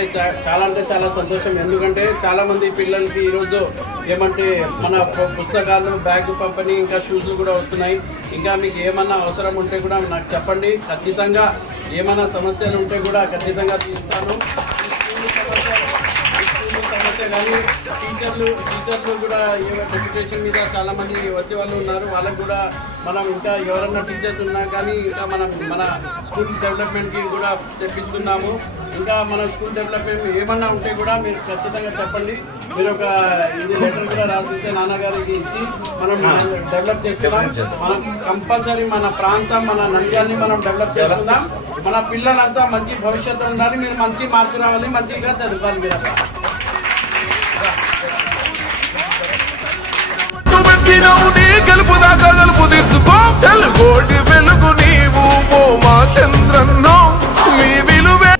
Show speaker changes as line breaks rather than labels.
అంటే చాలా అంటే చాలా సంతోషం. ఎందుకంటే చాలామంది పిల్లలకి ఈరోజు ఏమంటే మన పుస్తకాలు బ్యాగ్ పంపిణీ ఇంకా షూస్ కూడా వస్తున్నాయి. ఇంకా మీకు ఏమన్నా అవసరం ఉంటే కూడా నాకు చెప్పండి. ఖచ్చితంగా ఏమైనా సమస్యలు ఉంటే కూడా ఖచ్చితంగా తీస్తాను. సమస్య కానీ టీచర్లు టీచర్లు కూడా డెప్యుటేషన్ మీద చాలా మంది వచ్చే వాళ్ళు ఉన్నారు. వాళ్ళకు కూడా మనం ఇంకా ఎవరన్నా టీచర్స్ ఉన్నా కానీ ఇంకా మనం మన స్కూల్ డెవలప్మెంట్కి కూడా తెప్పించుకున్నాము. ఇంకా మన స్కూల్ డెవలప్మెంట్ ఏమన్నా ఉంటే కూడా మీరు ఖచ్చితంగా చెప్పండి. మీరు ఒక ఇది లెటర్ కూడా రాసిస్తే నాన్నగారికి ఇచ్చి మనం డెవలప్ చేసుకుందాం మనం కంపల్సరీ మన ప్రాంతం మన నంద్యాన్ని మనం డెవలప్ చేసుకుందాం మన పిల్లలంతా మంచి భవిష్యత్తు ఉండాలి. మీరు మంచి మార్పు రావాలి మంచిగా చదువుకోవాలి మీరు